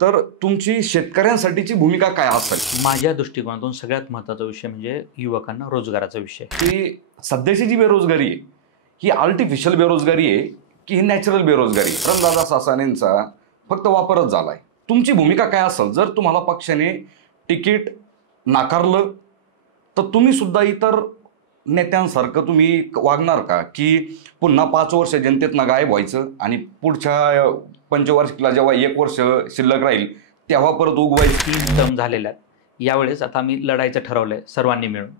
तर तुमची शेतकऱ्यांसाठीची भूमिका काय असेल? माझ्या दृष्टिकोनातून सगळ्यात महत्त्वाचा विषय म्हणजे युवकांना रोजगाराचा विषय. की सध्याची जी बेरोजगारी आहे ही आर्टिफिशियल बेरोजगारी आहे की ही नॅचरल बेरोजगारी? धर्मदादा सासानेंचा फक्त वापरच झालाय. तुमची भूमिका काय असेल? जर तुम्हाला पक्षाने तिकीट नाकारलं तर तुम्ही सुद्धा इतर नेत्यांसारखं तुम्ही वागणार का, की पुन्हा 5 वर्ष जनतेतनं गायब व्हायचं आणि पुढच्या पंचवार्षिकला जेव्हा 1 वर्ष शिल्लक राहील तेव्हा परत उगवायचं? 3 टर्म झालेल्या आहेत. यावेळेस आता आम्ही लढायचं ठरवलंय सर्वांनी मिळून.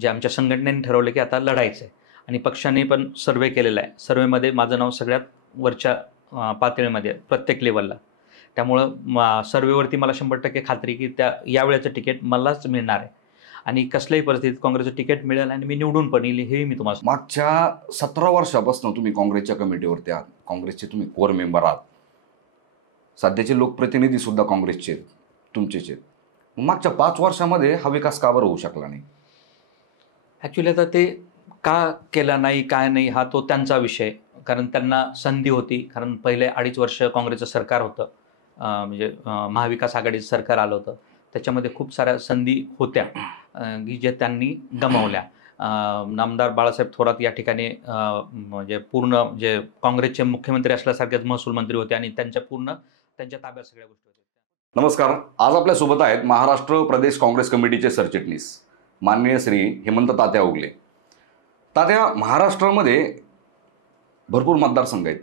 जे आमच्या संघटनेने ठरवलं की आता लढायचं आहे आणि पक्षाने पण सर्वे केलेला आहे. सर्वेमध्ये माझं नाव सगळ्यात वरच्या पातळीमध्ये प्रत्येक लेवलला. त्यामुळं सर्वेवरती मला 100% खात्री की यावेळेचं तिकीट मलाच मिळणार आहे आणि कसल्याही परिस्थितीत काँग्रेसचं तिकीट मिळेल आणि मी निवडून पण येईल हे मी तुम्हाला. मागच्या 17 वर्षापासून तुम्ही काँग्रेसच्या कमिटीवरती आहात, काँग्रेसचे तुम्ही कोर मेंबर आहात, सध्याचे लोकप्रतिनिधी सुद्धा काँग्रेसचे तुमचेच आहेत. मागच्या 5 वर्षामध्ये हा विकास का बरं होऊ शकला नाही? ॲक्च्युली आता ते का केला नाही काय नाही हा तो त्यांचा विषय. कारण त्यांना संधी होती. कारण पहिले 2.5 वर्ष काँग्रेसचं सरकार होतं, म्हणजे महाविकास आघाडीचं सरकार आलं होतं. त्याच्यामध्ये खूप साऱ्या संधी होत्या की जे त्यांनी गमावल्या. नामदार बाळासाहेब थोरात या ठिकाणी म्हणजे पूर्ण जे काँग्रेसचे मुख्यमंत्री असल्यासारखेच महसूल मंत्री होते आणि त्यांच्या ताब्यात सगळ्या गोष्टी होत्या. नमस्कार. आज आपल्यासोबत आहेत महाराष्ट्र प्रदेश काँग्रेस कमिटीचे सरचिटणीस माननीय श्री हेमंत तात्या उगले. तात्या, महाराष्ट्रामध्ये भरपूर मतदारसंघ आहेत.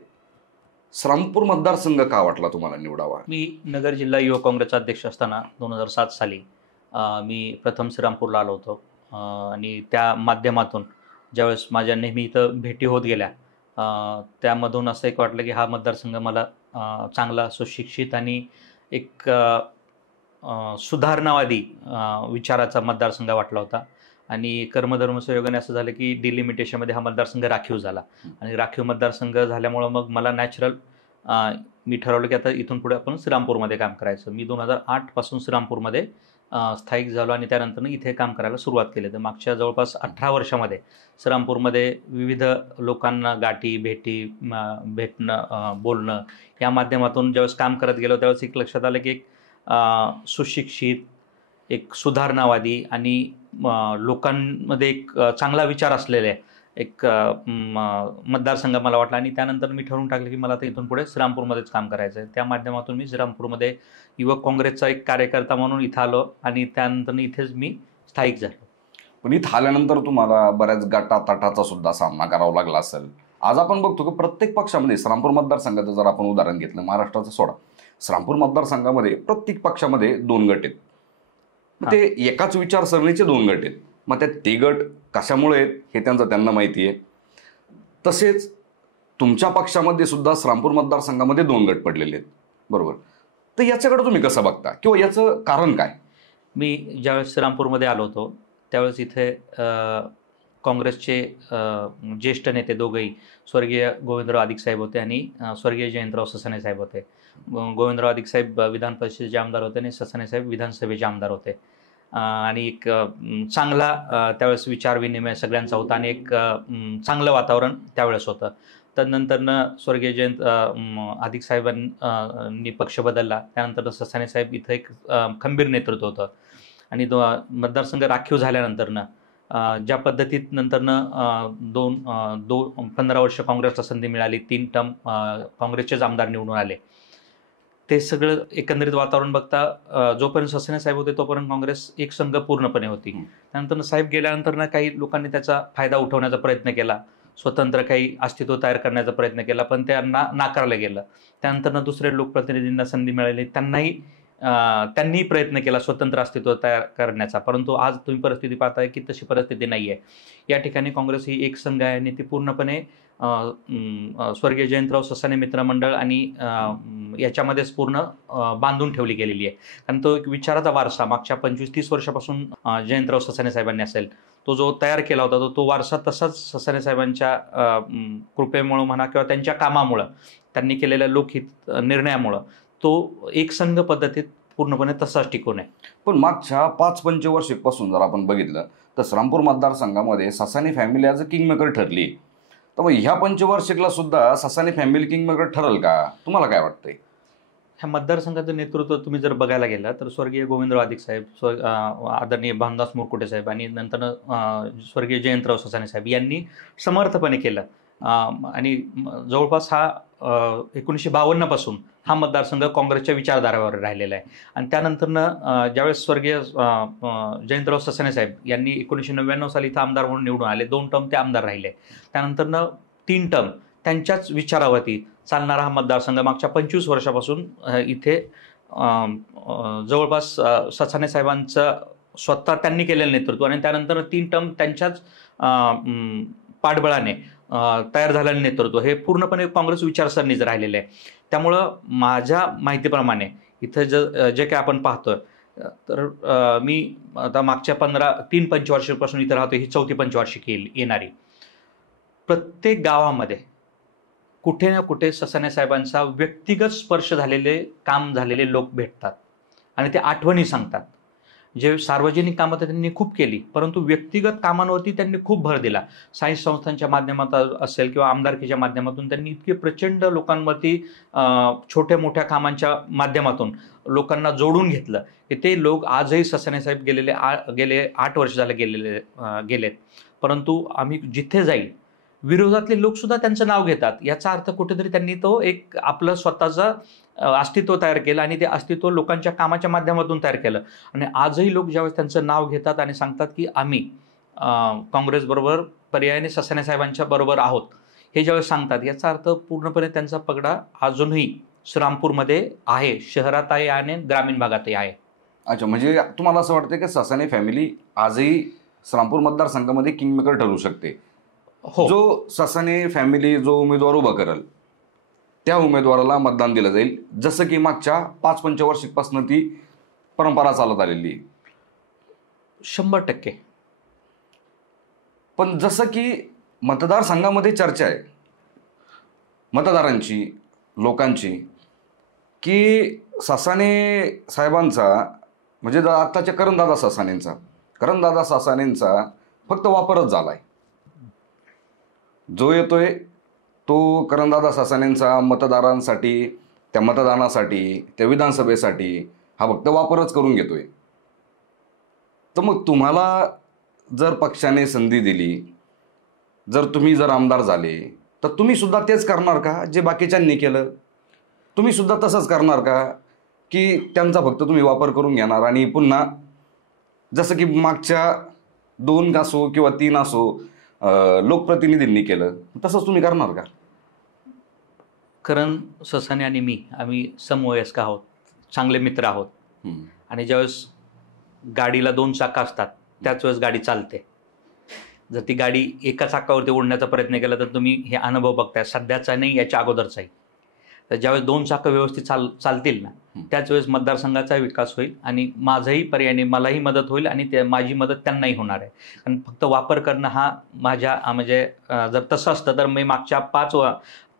श्रामपूर मतदारसंघ का वाटला तुम्हाला निवडावा? मी नगर जिल्हा युवक काँग्रेसचा अध्यक्ष असताना 2007 साली मी प्रथम श्रीरामपूरला आलो होतो आणि त्या माध्यमातून ज्यावेळेस माझ्या नेहमी इथं भेटी होत गेल्या त्यामधून असं एक वाटलं की हा मतदारसंघ मला चांगला सुशिक्षित आणि एक सुधारणावादी विचाराचा मतदारसंघ वाटला होता. आणि कर्मधर्म संयोगाने असं झालं की डिलिमिटेशनमध्ये हा मतदारसंघ राखीव झाला आणि राखीव मतदारसंघ झाल्यामुळं मग मला नॅचरल मी ठरवलं की आता इथून पुढे आपण श्रीरामपूरमध्ये काम करायचं. मी 2008 पासून श्रीरामपूरमध्ये स्थायिक झालो आणि त्यानंतर इथे काम करायला सुरुवात केली. तर मागच्या जवळपास 18 वर्षामध्ये श्रीरामपूरमध्ये विविध लोकांना गाठी भेटणं बोलणं या माध्यमातून ज्यावेळेस काम करत गेलो त्यावेळेस एक लक्षात आलं की एक सुशिक्षित, एक सुधारणावादी आणि लोकांमध्ये एक चांगला विचार असलेले एक मतदारसंघ मला वाटला आणि त्यानंतर मी ठरवून टाकलं की मला आता इथून पुढे श्रीरामपूरमध्येच काम करायचं आहे. त्या माध्यमातून मी श्रीरामपूरमध्ये युवक काँग्रेसचा एक कार्यकर्ता म्हणून इथं आलो आणि त्यानंतर इथेच मी स्थायिक झालो. पण इथं आल्यानंतर तुम्हाला बऱ्याच गटातटाचा सुद्धा सामना करावा लागला असेल. आज आपण बघतो की प्रत्येक पक्षामध्ये श्रीरामपूर मतदारसंघाचं जर आपण उदाहरण घेतलं, महाराष्ट्राचं सोडा, श्रीरामपूर मतदारसंघामध्ये प्रत्येक पक्षामध्ये 2 गट आहेत. ते एकाच विचारसरणीचे 2 गट आहेत. मग ते गट कशामुळे आहेत हे त्यांना माहिती आहे. तसेच तुमच्या पक्षामध्ये सुद्धा श्रीरामपूर मतदारसंघामध्ये 2 गट पडलेले आहेत, बरोबर? तर याच्याकडे तुम्ही कसं बघता किंवा याचं कारण काय? मी ज्यावेळेस श्रीरामपूरमध्ये आलो होतो त्यावेळेस इथे काँग्रेसचे ज्येष्ठ नेते दोघंही स्वर्गीय गोविंदराव अधिक साहेब होते आणि स्वर्गीय जयंतराव ससाणे साहेब होते. गोविंदराव अधिक साहेब विधान परिषदेचे आमदार होते आणि ससाणे साहेब विधानसभेचे आमदार होते आणि एक चांगला त्यावेळेस विचारविनिमय सगळ्यांचा होता आणि एक चांगलं वातावरण त्यावेळेस होतं. तदनंतरनं स्वर्गीय जयंत अधिक साहेबांनी पक्ष बदलला. त्यानंतर ससाणे साहेब इथं एक खंबीर नेतृत्व होतं आणि मतदारसंघ राखीव झाल्यानंतरनं ज्या पद्धतीत नंतरनं 15 वर्ष काँग्रेसला संधी मिळाली, 3 टर्म काँग्रेसचेच आमदार निवडून आले. ते सगळं एकंदरीत वातावरण बघता जोपर्यंत ससाणे साहेब होते तोपर्यंत काँग्रेस एक संघ पूर्णपणे होती. त्यानंतर साहेब गेल्यानंतर काही लोकांनी त्याचा फायदा उठवण्याचा प्रयत्न केला, स्वतंत्र काही अस्तित्व तयार करण्याचा प्रयत्न केला, पण त्यांना नाकारलं गेलं. त्यानंतर दुसऱ्या लोकप्रतिनिधींना संधी मिळाली, त्यांनी प्रयत्न केला स्वतंत्र अस्तित्व तयार करण्याचा. परंतु आज तुम्ही परिस्थिती पाहताय की तशी परिस्थिती नाही आहे. या ठिकाणी काँग्रेस ही एक संघ आहे आणि ती पूर्णपणे स्वर्गीय जयंतराव ससाणे मित्रमंडळ आणि याच्यामध्येच पूर्ण बांधून ठेवली गेलेली आहे. कारण तो एक विचाराचा वारसा मागच्या 25-30 वर्षापासून जयंतराव ससाणे साहेबांनी असेल तो जो तयार केला होता तो वारसा तसाच ससाणे साहेबांच्या कृपेमुळं म्हणा किंवा त्यांच्या कामामुळं त्यांनी केलेल्या लोकहित निर्णयामुळं तो एक संघ पद्धतीत पूर्णपणे तसाच टिकून आहे. पण मागच्या 5-5 वर्षापासून जर आपण बघितलं तर श्रीरामपूर मतदारसंघामध्ये Sasane family as a kingmaker ठरली. तर मग ह्या पंचवार्षिकला सुद्धा ससाणे फॅमिली किंगमेकर ठरल का? तुम्हाला काय वाटतंय? ह्या मतदारसंघाचं नेतृत्व तुम्ही जर बघायला गेला तर स्वर्गीय गोविंदराव अधिक साहेब, आदरणीय भानुदास मुरकुटे साहेब आणि नंतर स्वर्गीय जयंतराव ससाणे साहेब यांनी समर्थपणे केलं. आणि जवळपास हा 1952 पासून हा मतदारसंघ काँग्रेसच्या विचारधारावर राहिलेला आहे. आणि त्यानंतरनं ज्यावेळेस स्वर्गीय जयंतराव ससाणे साहेब यांनी 1999 साली इथं आमदार म्हणून निवडून आले, 2 टर्म ते आमदार राहिले. त्यानंतरनं 3 टर्म त्यांच्याच विचारावरती चालणारा हा मतदारसंघ मागच्या 25 वर्षापासून इथे जवळपास ससाणे साहेबांचं स्वतः त्यांनी केलेलं नेतृत्व आणि त्यानंतर 3 टर्म त्यांच्याच पाठबळाने तयार झालेलं नेतृत्व हे पूर्णपणे काँग्रेस विचारसरणीच राहिलेलं आहे. त्यामुळं माझ्या माहितीप्रमाणे इथं जे काय आपण पाहतोय तर मी आता मागच्या 3 पंचवार्षिकपासून इथं राहतो, ही 4थी पंचवार्षिक येणारी. प्रत्येक गावामध्ये कुठे ना कुठे ससाणे साहेबांचा व्यक्तिगत स्पर्श झालेले, काम झालेले लोक भेटतात आणि ते आठवणी सांगतात. जे सार्वजनिक कामं तर त्यांनी खूप केली, परंतु व्यक्तिगत कामांवरती त्यांनी खूप भर दिला. साई संस्थांच्या माध्यमातून असेल किंवा आमदारकीच्या माध्यमातून त्यांनी इतके प्रचंड लोकांवरती छोट्या मोठ्या कामांच्या माध्यमातून लोकांना जोडून घेतलं की ते लोक आजही ससाणे साहेब गेले 8 वर्ष झाले गेलेत. परंतु आम्ही जिथे जाईल विरोधातले लोकसुद्धा त्यांचं नाव घेतात. याचा अर्थ कुठेतरी त्यांनी तो एक आपलं स्वतःचं अस्तित्व तयार केलं आणि ते अस्तित्व लोकांच्या कामाच्या माध्यमातून तयार केलं. आणि आजही लोक ज्यावेळेस त्यांचं नाव घेतात आणि सांगतात की आम्ही काँग्रेसबरोबर पर्यायाने ससाणे साहेबांच्या बरोबर आहोत, हे ज्यावेळेस सांगतात याचा अर्थ पूर्णपणे त्यांचा पगडा अजूनही श्रीरामपूरमध्ये आहे, शहरात आहे आणि ग्रामीण भागातही आहे. अच्छा, म्हणजे तुम्हाला असं वाटतं की ससाणे फॅमिली आजही श्रीरामपूर मतदारसंघामध्ये किंगमेकर ठरू शकते? हो. जो ससाणे फॅमिली जो उमेदवार उभा करेल त्या उमेदवाराला मतदान दिलं जाईल, जसं की मागच्या 5 पंचवार्षिकपासून ती परंपरा चालत आलेली आहे. 100%. पण जसं की मतदारसंघामध्ये चर्चा आहे मतदारांची, लोकांची, की ससाणे साहेबांचा म्हणजे आत्ताच्या करणदादा ससाणेंचा फक्त वापरच झाला आहे. जो येतोय तो करणदादा ससाणेंचा मतदारांसाठी, त्या मतदानासाठी, त्या विधानसभेसाठी हा फक्त वापरच करून घेतोय. तर मग तुम्हाला जर पक्षाने संधी दिली, जर तुम्ही आमदार झाले, तर तुम्ही सुद्धा तेच करणार का जे बाकीच्यांनी केलं? तुम्ही सुद्धा तसंच करणार का की त्यांचा फक्त तुम्ही वापर करून घेणार आणि पुन्हा जसं की मागच्या 2 असो किंवा 3 असो लोकप्रतिनिधींनी केलं तसंच तुम्ही करणार का? करण ससाणे आणि आम्ही समवयस्क आहोत, चांगले मित्र आहोत. आणि ज्यावेळेस गाडीला 2 चाकं असतात त्याच वेळेस गाडी चालते. जर ती गाडी एका चाकावरती ओढण्याचा प्रयत्न केला तर तुम्ही हे अनुभव बघताय, सध्याचा नाही याच्या अगोदरचाही. तर ज्यावेळेस 2 चाकं व्यवस्थित चालतील ना त्याच वेळेस मतदारसंघाचा विकास होईल आणि माझाही पर्यायाने मलाही मदत होईल आणि माझी मदत त्यांनाही होणार आहे. कारण फक्त वापर करणं हा माझ्या म्हणजे जर तसं असतं तर मी मागच्या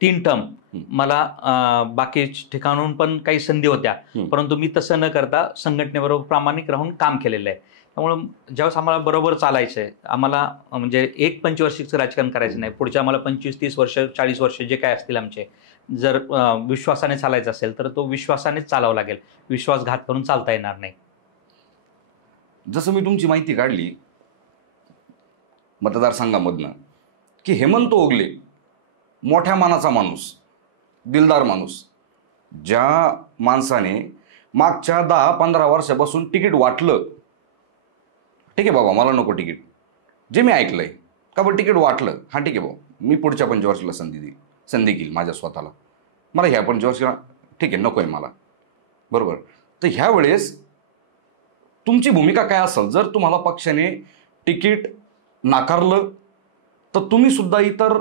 3 टर्म मला बाकी ठिकाणून पण काही संधी होत्या, परंतु मी तसं न करता संघटनेबरोबर प्रामाणिक राहून काम केलेलं आहे. त्यामुळं ज्यावेळेस आम्हाला बरोबर चालायचं आहे, आम्हाला म्हणजे 1 पंचवार्षिकचं राजकारण करायचं नाही, पुढच्या आम्हाला 25-30 वर्ष 40 वर्ष जे काय असतील आमचे, जर विश्वासाने चालायचं असेल तर तो विश्वासानेच चालावा लागेल, विश्वासघात करून चालता येणार नाही. जसं मी तुमची माहिती काढली मतदारसंघामधनं की हेमंत ओगले मोठ्या मानाचा माणूस, दिलदार माणूस, ज्या माणसाने मागच्या 10-15 वर्षापासून तिकीट वाटलं, ठीक आहे बाबा मला नको तिकीट, जे मी ऐकलंय का बरं तिकीट वाटलं, हां ठीक आहे बाबा मी पुढच्या पंचवार्षिकला संधी घेईल माझ्या स्वतःला, मला ह्या पंचवार्षिकला ठीक आहे नको आहे मला, बरोबर. तर ह्या वेळेस तुमची भूमिका काय असेल? जर तुम्हाला पक्षाने तिकीट नाकारलं तर तुम्ही सुद्धा इतर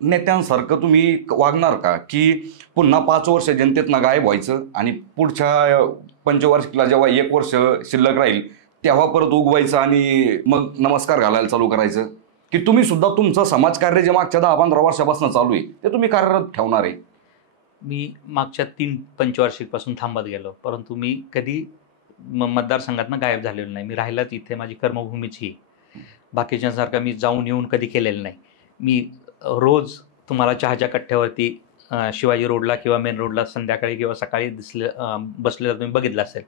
नेत्यांसारखं तुम्ही वागणार का की पुन्हा 5 वर्ष जनतेतनं गायब व्हायचं आणि पुढच्या पंचवार्षिकला जेव्हा 1 वर्ष शिल्लक राहील तेव्हा परत उगवायचं आणि मग नमस्कार घालायला चालू करायचं? की तुम्ही सुद्धा तुमचं समाजकार्य जे मागच्या 10-15 वर्षापासून चालू आहे ते तुम्ही कार्यरत ठेवणार आहे? मी मागच्या 3 पंचवार्षिकपासून थांबत गेलो, परंतु मी कधी मतदारसंघातनं गायब झालेलो नाही. मी राहिलाच इथे, माझी कर्मभूमीच ही. बाकीच्यांसारखं मी जाऊन येऊन कधी केलेलं नाही. मी रोज तुम्हाला चहाच्या कट्ट्यावरती शिवाजी रोडला किंवा मेन रोडला संध्याकाळी किंवा सकाळी बसलेला तुम्ही बघितलं असेल.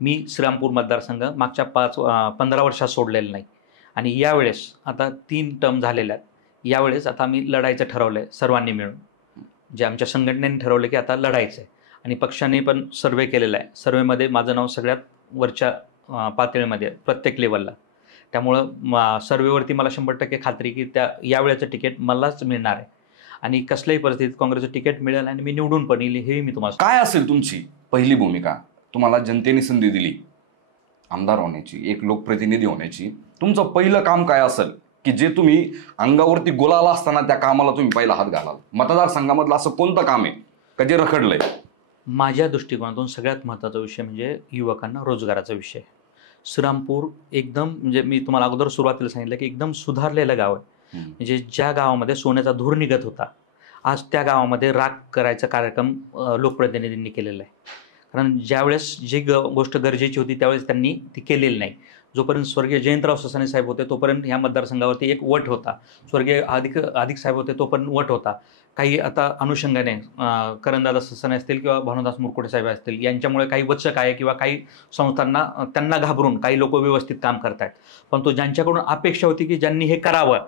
मी श्रीरामपूर मतदारसंघ मागच्या 15 वर्षात सोडलेला नाही आणि यावेळेस आता 3 टर्म झालेल्या आहेत. यावेळेस आता आम्ही लढायचं ठरवलं आहे सर्वांनी मिळून. जे आमच्या संघटनेने ठरवलं की आता लढायचं आहे आणि पक्षाने पण सर्वे केलेला आहे. सर्वेमध्ये माझं नाव सगळ्यात वरच्या पातळीमध्ये प्रत्येक लेवलला. त्यामुळं सर्वेवरती मला 100% खात्री की यावेळेचं तिकीट मलाच मिळणार आहे आणि कसल्याही परिस्थितीत काँग्रेसचं तिकीट मिळेल आणि मी निवडून पण येईल हे मी तुम्हाला. काय असेल तुमची पहिली भूमिका? तुम्हाला जनतेने संधी दिली आमदार होण्याची, एक लोकप्रतिनिधी होण्याची. तुमचं पहिलं काम काय असेल की जे तुम्ही अंगावरती गुलाल असताना त्या कामाला तुम्ही पहिला हात घालाल? मतदारसंघामधलं असं कोणतं काम आहे का जे रखडलंय? माझ्या दृष्टिकोनातून सगळ्यात महत्त्वाचा विषय म्हणजे युवकांना रोजगाराचा विषय. श्रीरामपूर एकदम म्हणजे मी तुम्हाला अगोदर सुरुवातीला सांगितलं की एकदम सुधारलेलं गाव आहे. म्हणजे ज्या गावामध्ये सोन्याचा धूर निघत होता, आज त्या गावामध्ये राख करायचा कार्यक्रम लोकप्रतिनिधींनी केलेला आहे. कारण ज्यावेळेस जी गोष्ट गरजेची होती त्यावेळेस त्यांनी ती केलेली नाही. जोपर्यंत स्वर्गीय जयंतराव ससाणे साहेब होते तोपर्यंत ह्या मतदारसंघावरती एक वट होता. स्वर्गीय अधिक साहेब होते तोपर्यंत वट होता. काही आता अनुषंगाने करणदादा ससाणे असतील किंवा भानुदास मुरकुटे साहेब असतील यांच्यामुळे काही वचक आहे किंवा काही संस्थांना त्यांना घाबरून काही लोक व्यवस्थित काम करतायत. पण तो ज्यांच्याकडून अपेक्षा होती की ज्यांनी हे करावं,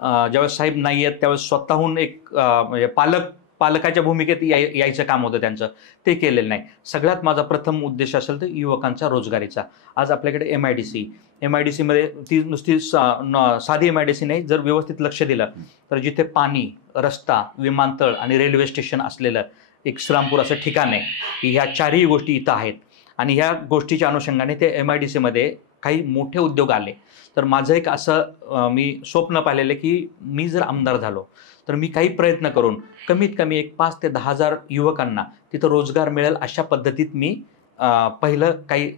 ज्यावेळेस साहेब नाही आहेत त्यावेळेस स्वतःहून एक म्हणजे पालकाच्या भूमिकेत यायचं काम होतं त्यांचं, ते केलेलं नाही. सगळ्यात माझा प्रथम उद्देश असेल तर युवकांचा रोजगारीचा. आज आपल्याकडे MIDCमध्ये ती नुसती साधी MIDC नाही, जर व्यवस्थित लक्ष दिलं तर जिथे पाणी, रस्ता, विमानतळ आणि रेल्वे स्टेशन असलेलं एक श्रीरामपूर असं ठिकाण आहे की ह्या चारही गोष्टी इथं आहेत. आणि ह्या गोष्टीच्या अनुषंगाने ते MIDCमध्ये काही मोठे उद्योग आले. तर माझं एक असं मी स्वप्न पाहिलेलं की मी जर आमदार झालो तर मी काही प्रयत्न करून कमीत कमी एक 5 ते 10 हजार युवकांना तिथं रोजगार मिळेल अशा पद्धतीत मी पहिलं काही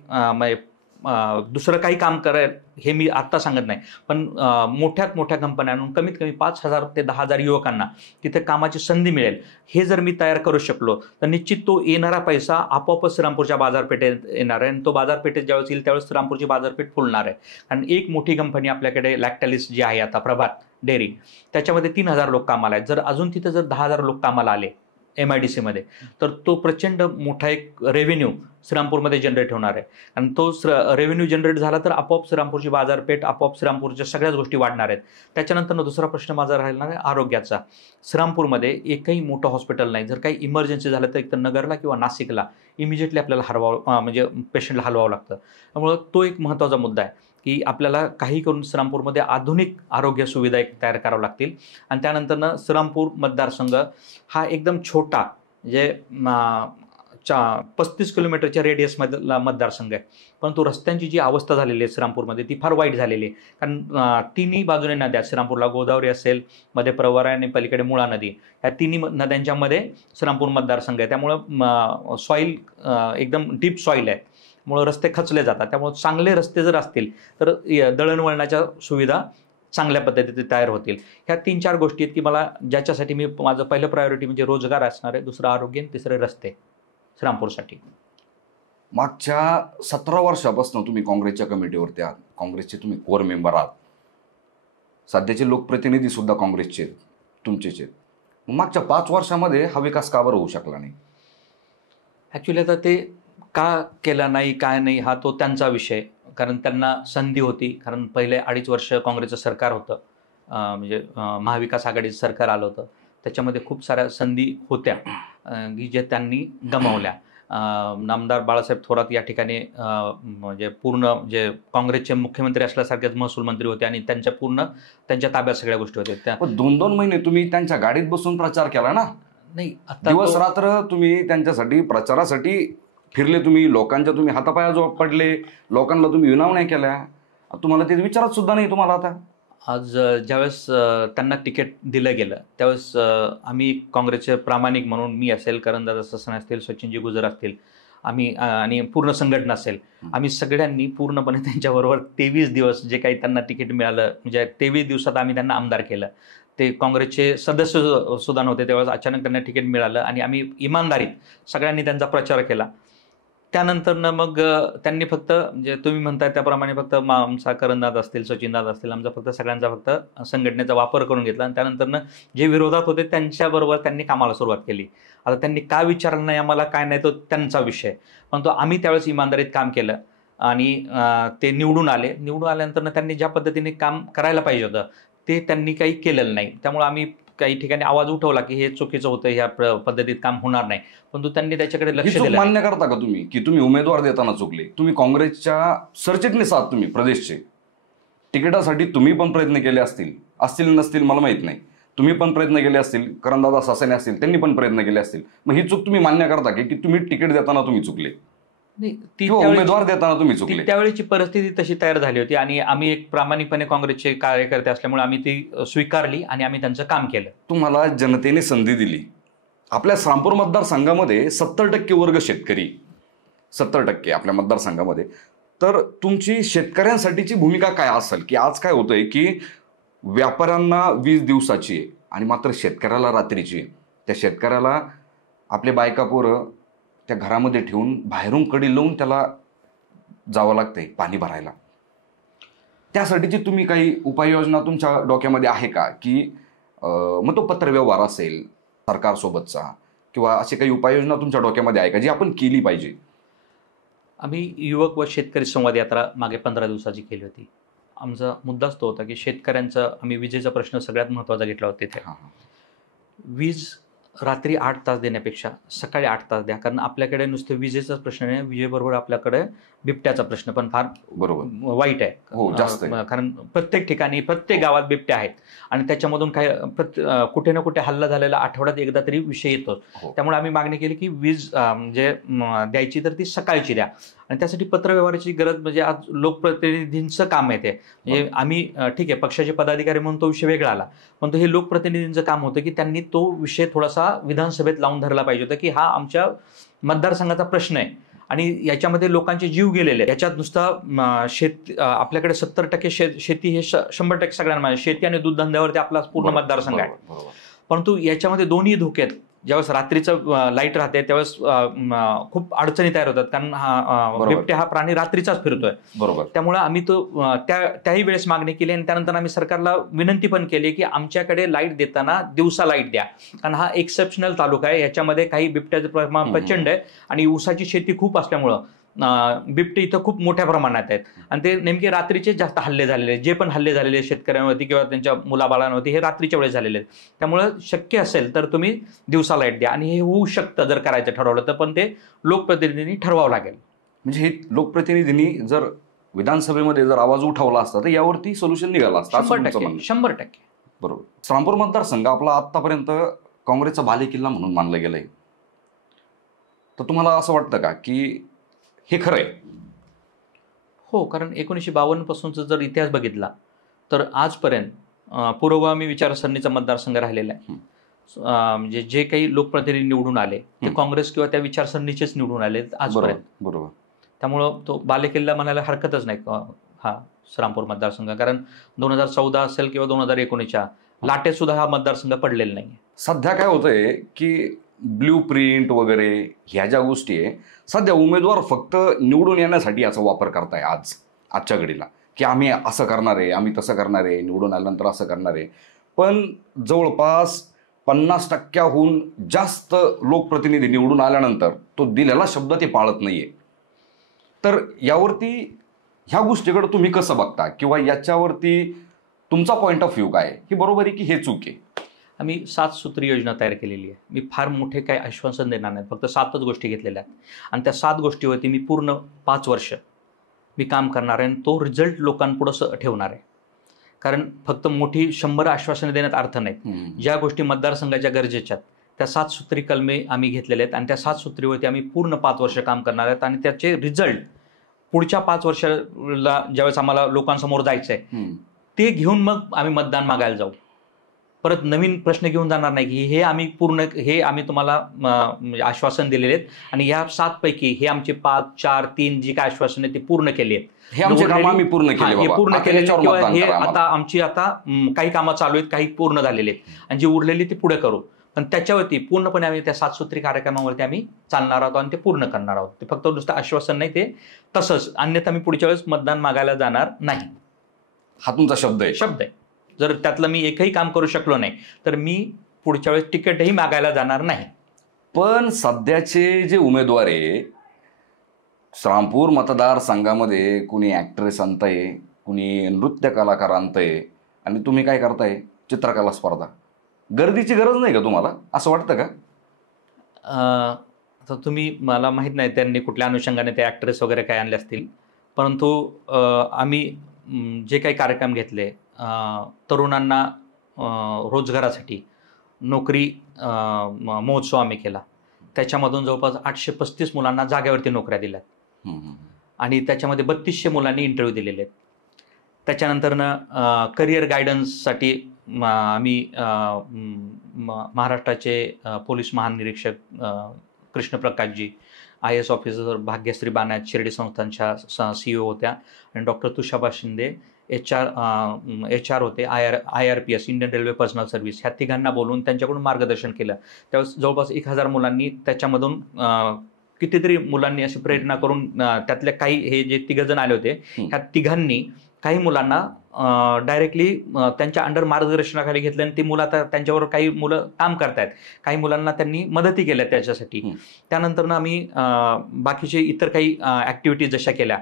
दुसरं काही काम करेल हे मी आत्ता सांगत नाही. पण मोठ्यात मोठ्या कंपन्या आणून कमीत कमी 5,000 ते 10,000 युवकांना तिथे कामाची संधी मिळेल हे जर मी तयार करू शकलो तर निश्चित तो येणारा पैसा आपोआपच श्रीरामपूरच्या बाजारपेठेत येणार आहे आणि तो बाजारपेठेत ज्यावेळेस येईल त्यावेळेस श्रीरामपूरची बाजारपेठ फुलणार आहे. कारण एक मोठी कंपनी आपल्याकडे लॅक्टॅलिस जी आहे आता प्रभात डेअरी, त्याच्यामध्ये 3,000 लोक कामाला आहेत. जर अजून तिथे जर 10,000 लोक कामाला आले MIDCमध्ये तर तो प्रचंड मोठा एक रेव्हेन्यू श्रीरामपूरमध्ये जनरेट होणार आहे. आणि तो रेव्हेन्यू जनरेट झाला तर आपोआप श्रीरामपूरची बाजारपेठ, आपोआप श्रीरामपूरच्या सगळ्याच गोष्टी वाढणार आहेत. त्याच्यानंतर दुसरा प्रश्न माझा राहिला आहे आरोग्याचा. श्रीरामपूरमध्ये एकही मोठं हॉस्पिटल नाही. जर काही इमर्जन्सी झालं तर एक तर नगरला किंवा नाशिकला इमिजिएटली आपल्याला म्हणजे पेशंटला हलवावं लागतं. त्यामुळं तो एक महत्त्वाचा मुद्दा आहे की आपल्याला काही करून श्रीरामपूरमध्ये आधुनिक आरोग्य सुविधा एक तयार कराव्या लागतील. आणि त्यानंतरनं श्रीरामपूर मतदारसंघ हा एकदम छोटा म्हणजे 35 किलोमीटरच्या रेडियसमधला मतदारसंघ आहे. परंतु रस्त्यांची जी अवस्था झालेली आहे श्रीरामपूरमध्ये ती फार वाईट झालेली आहे. कारण तिन्ही बाजूने नद्या, श्रीरामपूरला गोदावरी असेल, मध्ये प्रवरा आणि पलीकडे मुळा नदी, ह्या तिन्ही नद्यांच्या मध्ये श्रीरामपूर मतदारसंघ आहे. त्यामुळं सॉईल एकदम डीप सॉईल आहे, त्यामुळं रस्ते खचले जातात. त्यामुळे चांगले रस्ते जर असतील तर दळणवळणाच्या सुविधा चांगल्या पद्धतीने तयार होतील. ह्या 3-4 गोष्टी आहेत की मला ज्याच्यासाठी मी माझं पहिलं प्रायोरिटी म्हणजे रोजगार असणार आहे, दुसरं आरोग्य, तिसरे रस्ते श्रीरामपूरसाठी. मागच्या 17 वर्षापासून तुम्ही काँग्रेसच्या कमिटीवरती आहात, काँग्रेसचे तुम्ही कोर मेंबर आहात, सध्याचे लोकप्रतिनिधी सुद्धा काँग्रेसचे तुमचेच आहेत. मागच्या 5 वर्षामध्ये हा विकास का बरं होऊ शकला नाही? ॲक्च्युली आता ते का केला नाही काय नाही हा तो त्यांचा विषय. कारण त्यांना संधी होती. कारण पहिले 2.5 वर्ष काँग्रेसचं सरकार होतं, म्हणजे महाविकास आघाडीचं सरकार आलं होतं. त्याच्यामध्ये खूप साऱ्या संधी होत्या की जे त्यांनी गमावल्या. नामदार बाळासाहेब थोरात या ठिकाणी म्हणजे पूर्ण जे काँग्रेसचे मुख्यमंत्री असल्यासारखेच महसूल मंत्री होते आणि त्यांच्या ताब्यात सगळ्या गोष्टी होत्या. त्या 2-2 महिने तुम्ही त्यांच्या गाडीत बसून प्रचार केला ना? नाही, आता दिवस रात्र तुम्ही त्यांच्यासाठी प्रचारासाठी फिरले, तुम्ही लोकांच्या तुम्ही हातापायाजवळ पडले, लोकांना तुम्ही विनवण्या केल्या. तुम्हाला ते विचारत सुद्धा नाही तुम्हाला. आता आज ज्यावेळेस त्यांना तिकीट दिलं गेलं त्यावेळेस आम्ही काँग्रेसचे प्रामाणिक म्हणून मी असेल, करणदादा ससाणे असतील, सचिनजी गुजर असतील, आम्ही आणि पूर्ण संघटना असेल, आम्ही सगळ्यांनी पूर्णपणे त्यांच्याबरोबर 23 दिवस जे काही त्यांना तिकीट मिळालं म्हणजे 23 दिवसात आम्ही त्यांना आमदार केलं. ते काँग्रेसचे सदस्य सुद्धा नव्हते त्यावेळेस, अचानक त्यांना तिकीट मिळालं आणि आम्ही इमानदारीत सगळ्यांनी त्यांचा प्रचार केला. त्यानंतरनं मग त्यांनी फक्त म्हणजे तुम्ही म्हणताय त्याप्रमाणे फक्त आमचा करणदाद असतील, सचिनदाद असतील, आमचा फक्त सगळ्यांचा फक्त संघटनेचा वापर करून घेतला आणि त्यानंतरनं जे विरोधात होते त्यांच्याबरोबर त्यांनी कामाला सुरुवात केली. आता त्यांनी का विचारलं नाही आम्हाला, काय नाही, तो त्यांचा विषय. पण तो आम्ही त्यावेळेस इमानदारीत काम केलं आणि ते निवडून आले. निवडून आल्यानंतर त्यांनी ज्या पद्धतीने काम करायला पाहिजे होतं ते त्यांनी काही केलेलं नाही. त्यामुळे आम्ही काही ठिकाणी आवाज उठवला की हे चुकीचं होतं, ह्या पद्धतीत काम होणार नाही, परंतु त्यांनी त्याच्याकडे ही लक्ष चूक दिलं. मान्य करता का तुम्ही की तुम्ही उमेदवार देताना चुकले? तुम्ही काँग्रेसच्या सरचिटणीस आहात, तुम्ही प्रदेशचे, तिकिटासाठी तुम्ही पण प्रयत्न केले असतील नसतील मला माहित नाही, तुम्ही पण प्रयत्न केले असतील, करणदादा सासने असतील त्यांनी पण प्रयत्न केले असतील. मग ही चूक तुम्ही मान्य करता की तुम्ही तिकीट देताना तुम्ही चुकले किंवा उमेदवार देताना तुम्ही चुकले? त्यावेळेची परिस्थिती तशी तयार झाली होती आणि आम्ही एक प्रामाणिकपणे काँग्रेसचे कार्यकर्ते असल्यामुळे आम्ही ती स्वीकारली आणि आम्ही त्यांचं काम केलं. तुम्हाला जनतेने संधी दिली. आपल्या श्रामपूर मतदारसंघामध्ये 70% वर्ग शेतकरी, 70% आपल्या मतदारसंघामध्ये. तर तुमची शेतकऱ्यांसाठीची भूमिका काय असेल? की आज काय होतंय की व्यापाऱ्यांना 20 दिवसाची आहे आणि मात्र शेतकऱ्याला रात्रीची आहे. त्या शेतकऱ्याला आपले बायका पोरं त्या घरामध्ये ठेवून बाहेरून कडी लावून त्याला जावं लागतंय पाणी भरायला. त्यासाठीची तुम्ही काही उपाययोजना तुमच्या डोक्यामध्ये आहे का? की मग तो पत्रव्यवहार असेल सरकारसोबतचा किंवा अशी काही उपाययोजना तुमच्या डोक्यामध्ये आहे का जी आपण केली पाहिजे? आम्ही युवक व शेतकरी संवाद यात्रा मागे 15 दिवसाची केली होती. आमचा मुद्दाच तो होता की शेतकऱ्यांचा आम्ही विजेचा प्रश्न सगळ्यात महत्त्वाचा घेतला होता तिथे. वीज रात्री 8 तास देण्यापेक्षा सकाळी 8 तास द्या, कारण आपल्याकडे नुसतं विजेचाच प्रश्न नाही, विजेबरोबर आपल्याकडे बिबट्याचा प्रश्न पण फार बरोबर वाईट आहे. हो, जास्त आहे. कारण प्रत्येक ठिकाणी प्रत्येक गावात बिबट्या आहेत आणि त्याच्यामधून काही कुठे ना कुठे हल्ला झालेला आठवड्यात एकदा तरी विषय येतो. त्यामुळे आम्ही मागणी केली की वीज म्हणजे द्यायची तर ती सकाळची द्या आणि त्यासाठी पत्रव्यवहाराची गरज म्हणजे आज लोकप्रतिनिधींचं काम आहे ते. म्हणजे आम्ही ठीक आहे पक्षाचे पदाधिकारी म्हणून तो विषय वेगळा आला, पण हे लोकप्रतिनिधींचं काम होतं की त्यांनी तो विषय थोडासा विधानसभेत लावून धरला पाहिजे होता की हा आमच्या मतदारसंघाचा प्रश्न आहे आणि याच्यामध्ये लोकांचे जीव गेलेले आहेत. याच्यात नुसता आपल्याकडे 70% शेती हे 100% सगळ्यांना शेती आणि दूध धंद्यावरती आपला पूर्ण मतदारसंघ आहे. परंतु याच्यामध्ये दोन्ही धोके आहेत. ज्यावेळेस रात्रीचं लाईट राहते त्यावेळेस खूप अडचणी तयार होतात, कारण बिबट्या हा प्राणी रात्रीचाच फिरतोय. बरोबर. त्यामुळे आम्ही तो त्याही वेळेस मागणी केली आणि त्यानंतर आम्ही सरकारला विनंती पण केली की आमच्याकडे लाईट देताना दिवसा लाईट द्या, कारण हा एक्सेप्शनल तालुका आहे, याच्यामध्ये काही बिबट्याचं प्रमाण प्रचंड आहे आणि ऊसाची शेती खूप असल्यामुळं बिबटे इथं खूप मोठ्या प्रमाणात आहेत आणि ते नेमके रात्रीचे जास्त हल्ले झालेले आहेत. जे पण हल्ले झालेले शेतकऱ्यांवरती किंवा त्यांच्या मुलाबाळांवरती हे रात्रीच्या वेळेस झालेले आहेत. त्यामुळं शक्य असेल तर तुम्ही दिवसा लाईट द्या आणि हे होऊ शकतं जर करायचं ठरवलं तर, पण ते लोकप्रतिनिधींनी ठरवावं लागेल. म्हणजे हे लोकप्रतिनिधींनी जर विधानसभेमध्ये जर आवाज उठवला असता तर यावरती सोल्युशन निघालं असतं. 100%. बरोबर. श्रामपूर मतदारसंघ आपला आतापर्यंत काँग्रेसचा बालेकिल्ला म्हणून मानलं गेलंय. तर तुम्हाला असं वाटतं का की हे खरं आहे? हो, कारण 1952 पासूनचा जर इतिहास बघितला तर आजपर्यंत पुरोगामी विचारसरणीचा मतदारसंघ राहिलेला आहे. म्हणजे जे काही लोकप्रतिनिधी निवडून आले ते काँग्रेस किंवा त्या विचारसरणीचेच निवडून आले आजपर्यंत. बरोबर. त्यामुळं तो बालेकिल्ला म्हणायला हरकतच नाही हा श्रामपूर मतदारसंघ, कारण 2014 असेल किंवा 2019च्या लाटेत सुद्धा हा मतदारसंघ पडलेला नाही. सध्या काय होतंय की ब्ल्यू प्रिंट वगैरे ह्या ज्या गोष्टी आहे सध्या उमेदवार फक्त निवडून येण्यासाठी याचा वापर करताय आजच्या घडीला, की आम्ही असं करणार आहे, आम्ही तसं करणार आहे, निवडून आल्यानंतर असं करणार आहे. पण जवळपास 50%हून जास्त लोकप्रतिनिधी निवडून आल्यानंतर तो दिलेला शब्द ते पाळत नाहीये. तर यावरती ह्या गोष्टीकडे तुम्ही कसं बघता किंवा याच्यावरती तुमचा पॉइंट ऑफ व्ह्यू काय आहे? ही बरोबर आहे की हे चूक आहे? आम्ही 7 सूत्री योजना तयार केलेली आहे. मी फार मोठे काही आश्वासन देणार नाही, फक्त 7च गोष्टी घेतलेल्या आहेत आणि त्या 7 गोष्टीवरती मी पूर्ण 5 वर्ष मी काम करणार आहे आणि तो रिझल्ट लोकांपुढं ठेवणार आहे. कारण फक्त मोठी 100 आश्वासने देण्यात अर्थ नाही. ज्या गोष्टी मतदारसंघाच्या गरजेच्या आहेत त्या 7 सूत्री कलमे आम्ही घेतलेले आहेत आणि त्या 7 सूत्रीवरती आम्ही पूर्ण 5 वर्ष काम करणार आहेत आणि त्याचे रिझल्ट पुढच्या 5 वर्षाला ज्यावेळेस आम्हाला लोकांसमोर जायचं आहे ते घेऊन मग आम्ही मतदान मागायला जाऊ. परत नवीन प्रश्न घेऊन जाणार नाही की हे आम्ही तुम्हाला आश्वासन दिलेले आहेत आणि या 7 पैकी हे आमचे 5, 4, 3 जी काय आश्वासन आहे ते पूर्ण केली आहेत. हे आमचे काम आम्ही पूर्ण केले हे आता आमची काही कामं चालू आहेत, काही पूर्ण झालेले आहेत आणि जी उरलेली ती पुढे करू. पण त्याच्यावरती पूर्णपणे आम्ही त्या 7 सूत्री कार्यक्रमावरती आम्ही चालणार आहोत आणि ते पूर्ण करणार आहोत. ते फक्त नुसतं आश्वासन नाही, ते तसंच, अन्यथा मी पुढच्या वेळेस मतदान मागायला जाणार नाही. हा तुमचा शब्द आहे. शब्द आहे. जर त्यातलं मी एकही काम करू शकलो नाही तर मी पुढच्या वेळेस तिकीटही मागायला जाणार नाही. पण सध्याचे जे उमेदवार आहे, श्रामपूर मतदारसंघामध्ये कुणी ॲक्ट्रेस आणतंय, कुणी नृत्य कलाकार आणतंय, आणि तुम्ही काय करताय, चित्रकला स्पर्धा. गर्दीची गरज नाही का तुम्हाला, असं वाटतं का? तर तुम्ही, मला माहीत नाही त्यांनी कुठल्या अनुषंगाने ते ॲक्ट्रेस वगैरे काय आणले असतील, परंतु आम्ही जे काही कार्यक्रम घेतले, तरुणांना रोजगारासाठी नोकरी महोत्सव आम्ही केला. त्याच्यामधून जवळपास 835 मुलांना जागेवरती नोकऱ्या दिल्यात आणि त्याच्यामध्ये 3200 मुलांनी इंटरव्ह्यू दिलेले आहेत. त्याच्यानंतरनं करिअर गायडन्ससाठी आम्ही महाराष्ट्राचे पोलीस महानिरीक्षक कृष्णप्रकाशजी, IAS ऑफिसर भाग्यश्री बानायत शिर्डी संस्थांच्या CEO होत्या, आणि डॉक्टर तुषाबा शिंदे HR होते, IRPS Indian railway personal service, ह्या तिघांना बोलून त्यांच्याकडून मार्गदर्शन केलं. त्यावेळेस जवळपास 1000 मुलांनी, त्याच्यामधून कितीतरी मुलांनी अशी प्रेरणा करून, त्यातले काही, हे जे 3 जण आले होते, ह्या तिघांनी काही मुलांना डायरेक्टली त्यांच्या अंडर मार्गदर्शनाखाली घेतलं आणि ती मुलं आता त्यांच्यावर काही मुलं काम करतायत, काही मुलांना त्यांनी मदती केल्या त्याच्यासाठी. त्यानंतर आम्ही बाकीचे इतर काही ॲक्टिव्हिटीज जशा केल्या,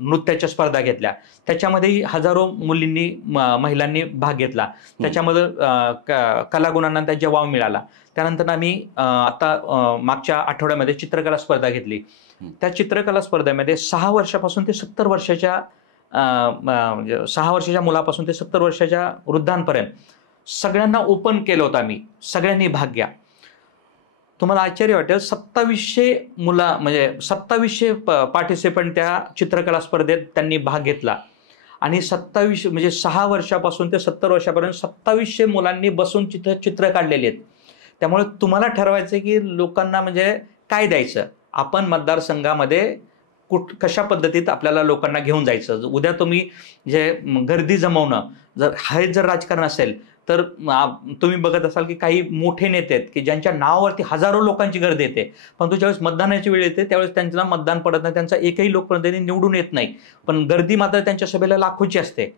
नृत्याच्या स्पर्धा घेतल्या, त्याच्यामध्येही हजारो मुलींनी महिलांनी भाग घेतला. त्याच्यामध्ये कलागुणांना त्यांचा वाव मिळाला. त्यानंतर आम्ही आता मागच्या आठवड्यामध्ये चित्रकला स्पर्धा घेतली. त्या चित्रकला स्पर्धेमध्ये 6 वर्षापासून ते 70 वर्षाच्या 6 वर्षाच्या मुलापासून ते 70 वर्षाच्या वृद्धांपर्यंत सगळ्यांना ओपन केलं होतं आम्ही, सगळ्यांनी भाग घ्या. तुम्हाला आश्चर्य वाटेल, 2700 मुलं, म्हणजे 2700 पार्टिसिपंट त्या चित्रकला स्पर्धेत त्यांनी भाग घेतला. आणि 27, म्हणजे 6 वर्षापासून ते 70 वर्षापर्यंत 2700 मुलांनी बसून चित्र काढलेली आहेत. त्यामुळे तुम्हाला ठरवायचं की लोकांना म्हणजे काय द्यायचं, आपण मतदारसंघामध्ये कशा पद्धतीत आपल्याला लोकांना घेऊन जायचं. उद्या तुम्ही जे गर्दी जमवणं, जर राजकारण असेल तर तुम्ही बघत असाल की काही मोठे नेते आहेत की ज्यांच्या नावावरती हजारो लोकांची गर्दी येते, परंतु ज्यावेळेस मतदानाची वेळ येते त्यावेळेस त्यांना मतदान पडत नाही, त्यांचा एकही लोकप्रतिनिधी निवडून येत नाही, पण गर्दी मात्र त्यांच्या सभेला लाखोची असते.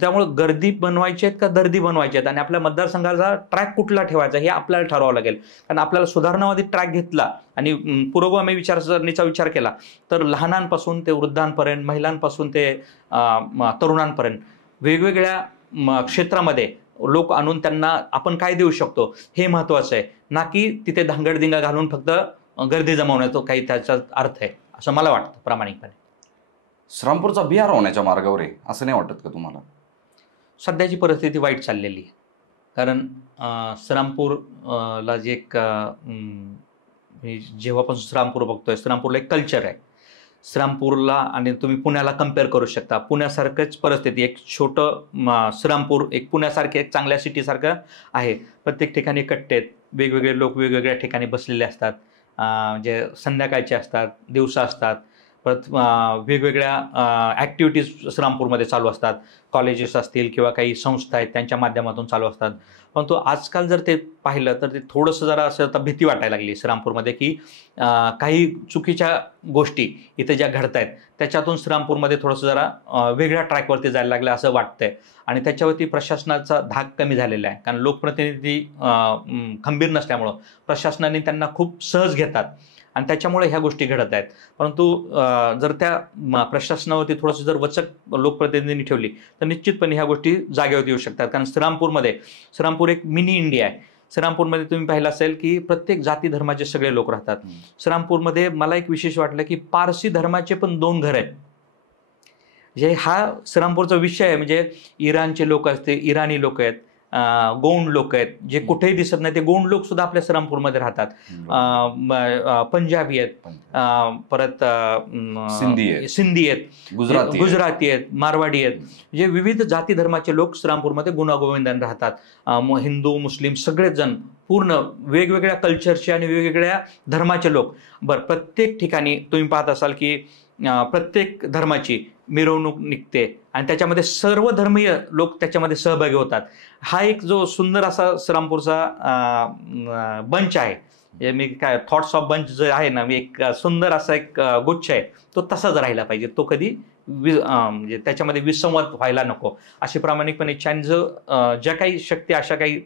त्यामुळे गर्दी बनवायची आहेत का दर्दी बनवायची आहेत, आणि आपल्या मतदारसंघाचा ट्रॅक कुठला ठेवायचा हे आपल्याला ठरवावं लागेल. कारण आपल्याला सुधारणावादी ट्रॅक घेतला आणि पुरोगामी विचारसरणीचा विचार केला तर लहानांपासून ते वृद्धांपर्यंत, महिलांपासून ते तरुणांपर्यंत वेगवेगळ्या क्षेत्रामध्ये लोक आणून त्यांना आपण काय देऊ शकतो हे महत्त्वाचं आहे, ना की तिथे धांगडधिंगा घालून फक्त गर्दी जमवण्याचा काही त्याचा अर्थ आहे, असं मला वाटतं प्रामाणिकपणे. श्रामपूरचा बिहार होण्याच्या मार्गावर आहे असं नाही वाटत का तुम्हाला? सध्याची परिस्थिती वाईट चाललेली आहे. कारण श्रामपूरला जे एक जेव्हापासून श्रामपूर बघतोय, श्रामपूरला एक कल्चर आहे. श्रामपूरला आणि तुम्ही पुण्याला कम्पेअर करू शकता, पुण्यासारखंच परिस्थिती, एक छोटं श्रामपूर एक पुण्यासारखे एक चांगल्या सिटीसारखं आहे. प्रत्येक ठिकाणी कट्टे आहेत, वेगवेगळे लोक वेगवेगळ्या ठिकाणी बसलेले असतात, जे संध्याकाळचे असतात, दिवसा असतात. परत वेगवेगळ्या ॲक्टिव्हिटीज श्रामपूरमध्ये चालू असतात, कॉलेजेस असतील किंवा काही संस्था आहेत त्यांच्या माध्यमातून चालू असतात. परंतु आजकाल जर ते पाहिलं तर ते थोडंसं जरा असं आता भीती वाटायला लागली श्रामपूरमध्ये की काही चुकीच्या गोष्टी इथे ज्या घडत आहेत त्याच्यातून श्रामपूरमध्ये थोडंसं जरा वेगळ्या ट्रॅकवरती जायला लागलं असं वाटतंय. आणि त्याच्यावरती प्रशासनाचा धाक कमी झालेला आहे, कारण लोकप्रतिनिधी खंबीर नसल्यामुळं प्रशासनाने त्यांना खूप सहज घेतात आणि त्याच्यामुळे ह्या गोष्टी घडत आहेत. परंतु जर त्या प्रशासनावरती थोडंसं जर वचक लोकप्रतिनिधींनी ठेवली तर निश्चितपणे ह्या गोष्टी जागेवरती येऊ शकतात. कारण श्रामपूर एक मिनी इंडिया आहे. श्रामपूरमध्ये तुम्ही पाहिलं असेल की प्रत्येक जाती धर्माचे सगळे लोक राहतात. श्रामपूरमध्ये मला एक विशेष वाटलं की पारसी धर्माचे पण 2 घर आहेत. जे हा श्रामपूरचा विषय आहे, म्हणजे इराणचे लोक असते, इराणी लोक आहेत, गौंड लोक आहेत जे कुठेही दिसत नाही, ते गौंड लोक सुद्धा आपल्या श्रामपूरमध्ये राहतात. पंजाबी आहेत, परत सिंधी आहेत, गुजराती आहेत, मारवाडी आहेत, जे विविध जाती धर्माचे लोक श्रामपूरमध्ये गुण्यागोविंदाने राहतात. हिंदू मुस्लिम सगळेच जण पूर्ण वेगवेगळ्या कल्चरचे आणि वेगवेगळ्या धर्माचे लोक. प्रत्येक ठिकाणी तुम्ही पाहत असाल की प्रत्येक धर्माची मिरवणूक निघते आणि त्याच्यामध्ये सर्व धर्मीय लोक त्याच्यामध्ये सहभागी होतात. हा एक जो सुंदर असा श्रीरामपूरचा बंच आहे, मी काय थॉट्स ऑफ बंच जो आहे ना, मी एक सुंदर असा एक गुच्छ आहे, तो तसाच राहिला पाहिजे. तो कधी म्हणजे त्याच्यामध्ये विसंवाद व्हायला नको अशी प्रामाणिकपणे इच्छा. आणि ज्या काही शक्ती अशा काही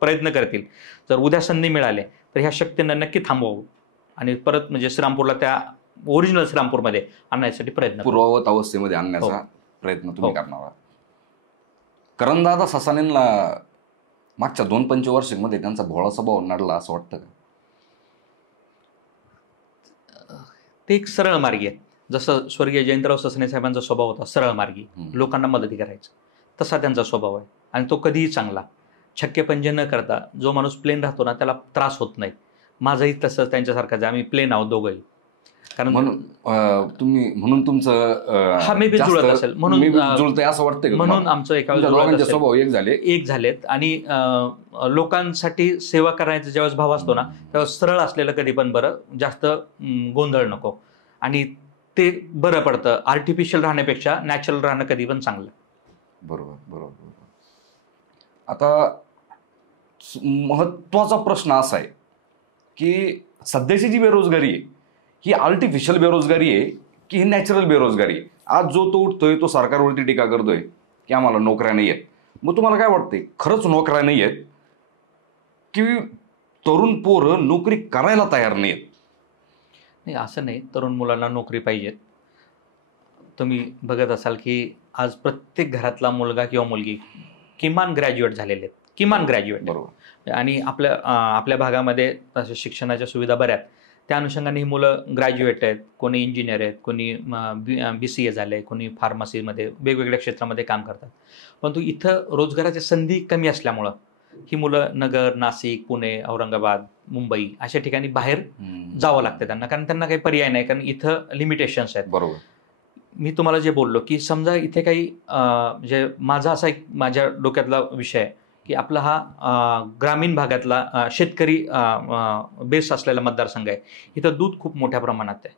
प्रयत्न करतील, जर उद्या संधी मिळाली तर ह्या शक्तींना नक्की थांबवू आणि परत म्हणजे श्रीरामपूरला त्या ओरिजिनल श्रीरामपूरमध्ये आणण्यासाठी प्रयत्न पूर्ववत अवस्थेमध्ये आणण्याचा प्रयत्न तुम्ही करणार आहात. करणदादा ससानेंना मागच्या 2 पंचवार्षिकमध्ये त्यांचा भोळा स्वभाव नडला असं वाटतं का? ते एक सरळ मार्गी आहे. जसं स्वर्गीय जयंतराव ससाने साहेबांचा स्वभाव होता सरळ मार्गी, लोकांना मदती करायचं, तसा त्यांचा स्वभाव आहे आणि तो कधीही चांगला. छक्के पंजे न करता जो माणूस प्लेन राहतो ना त्याला त्रास होत नाही. माझंही तसंच त्यांच्यासारखंच, आम्ही प्लेन आहोत दोघंही. कारण म्हणून तुमचं हा मे बी जुळत असेल म्हणून जुळतंय असं वाटतंय, म्हणून आमचं एका स्वभाव एक झालेत. आणि लोकांसाठी सेवा करायचा ज्यावेळेस भाव असतो ना त्यावेळेस सरळ असलेलं कधी पण बरं, जास्त गोंधळ नको आणि ते बरं पडतं. आर्टिफिशियल राहण्यापेक्षा नॅचरल राहणं कधी पण चांगलं. बरोबर बरोबर. आता महत्वाचा प्रश्न असा आहे की सध्याची जी बेरोजगारी आहे ही आर्टिफिशियल बेरोजगारी आहे की ही नॅचरल बेरोजगारी आहे? आज जो तो उठतोय तो सरकारवरती टीका करतोय की आम्हाला नोकऱ्या नाही आहेत. मग तुम्हाला काय वाटतंय, खरंच नोकऱ्या नाही आहेत की तरुण पोरं नोकरी करायला तयार नाही आहेत? नाही, असं नाही. तरुण मुलांना नोकरी पाहिजेत. तुम्ही बघत असाल की आज प्रत्येक घरातला मुलगा किंवा मुलगी किमान ग्रॅज्युएट झालेले आहेत, किमान ग्रॅज्युएट. बरोबर. आणि आपल्या भागामध्ये अशा शिक्षणाच्या सुविधा बऱ्यात, त्या अनुषंगाने ही मुलं ग्रॅज्युएट आहेत. कोणी इंजिनियर आहेत, कोणी BCA झाले, कोणी फार्मसीमध्ये वेगवेगळ्या क्षेत्रामध्ये काम करतात. परंतु इथं रोजगाराच्या संधी कमी असल्यामुळं ही मुलं नगर, नाशिक, पुणे, औरंगाबाद, मुंबई अशा ठिकाणी बाहेर जावं लागतं त्यांना, कारण त्यांना काही पर्याय नाही, कारण इथं लिमिटेशन्स आहेत. बरोबर. मी तुम्हाला जे बोललो की समजा इथे काही म्हणजे माझा असा एक माझ्या डोक्यातला विषय आहे की आपला हा ग्रामीण भागातला शेतकरी बेस असलेला मतदारसंघ आहे. इथं दूध खूप मोठ्या प्रमाणात आहे.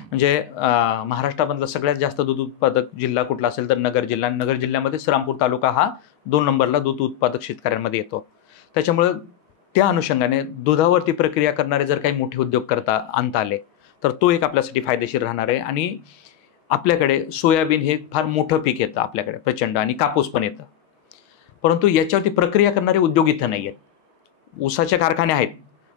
म्हणजे महाराष्ट्रामधला सगळ्यात जास्त दूध उत्पादक जिल्हा कुठला असेल तर नगर जिल्हा. नगर जिल्ह्यामध्ये श्रीरामपूर तालुका हा 2 नंबरला दूध उत्पादक शेतकऱ्यांमध्ये येतो. त्याच्यामुळं त्या अनुषंगाने दुधावरती प्रक्रिया करणारे जर काही मोठे उद्योग आणता आले तर तो एक आपल्यासाठी फायदेशीर राहणार आहे. आणि आपल्याकडे सोयाबीन हे फार मोठं पीक येतं आपल्याकडे प्रचंड, आणि कापूस पण येतं. परंतु याच्यावरती प्रक्रिया करणारे उद्योग इथं नाही आहेत. ऊसाचे कारखाने आहेत,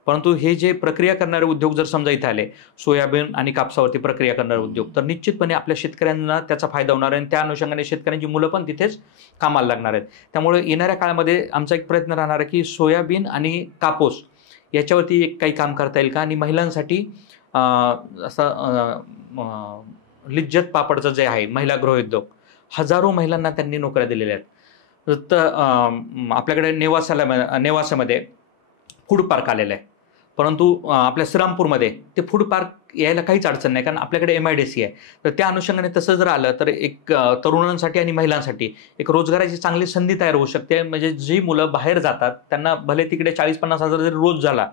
परंतु हे जे प्रक्रिया करणारे उद्योग जर समजा इथं आले, सोयाबीन आणि कापसावरती प्रक्रिया करणारे उद्योग, तर निश्चितपणे आपल्या शेतकऱ्यांना त्याचा फायदा होणार आहे आणि त्या अनुषंगाने शेतकऱ्यांची मुलं पण तिथेच कामाला लागणार आहेत. त्यामुळे येणाऱ्या काळामध्ये आमचा एक प्रयत्न राहणार आहे की सोयाबीन आणि कापूस याच्यावरती एक काही काम करता येईल का, आणि महिलांसाठी असं लिज्जत पापडचं जे आहे महिला गृहोद्योग, हजारो महिलांना त्यांनी नोकऱ्या दिलेल्या आहेत. तर आपल्याकडे नेवासामध्ये फूड पार्क आलेलं आहे, परंतु आपल्या श्रीरामपूरमध्ये ते फूड पार्क यायला काहीच अडचण नाही, कारण आपल्याकडे MIDC आहे. तर त्या अनुषंगाने तसं जर आलं तर एक तरुणांसाठी आणि महिलांसाठी एक रोजगाराची चांगली संधी तयार होऊ शकते. म्हणजे जी मुलं बाहेर जातात त्यांना भले तिकडे 40-50 हजार जरी रोज झाला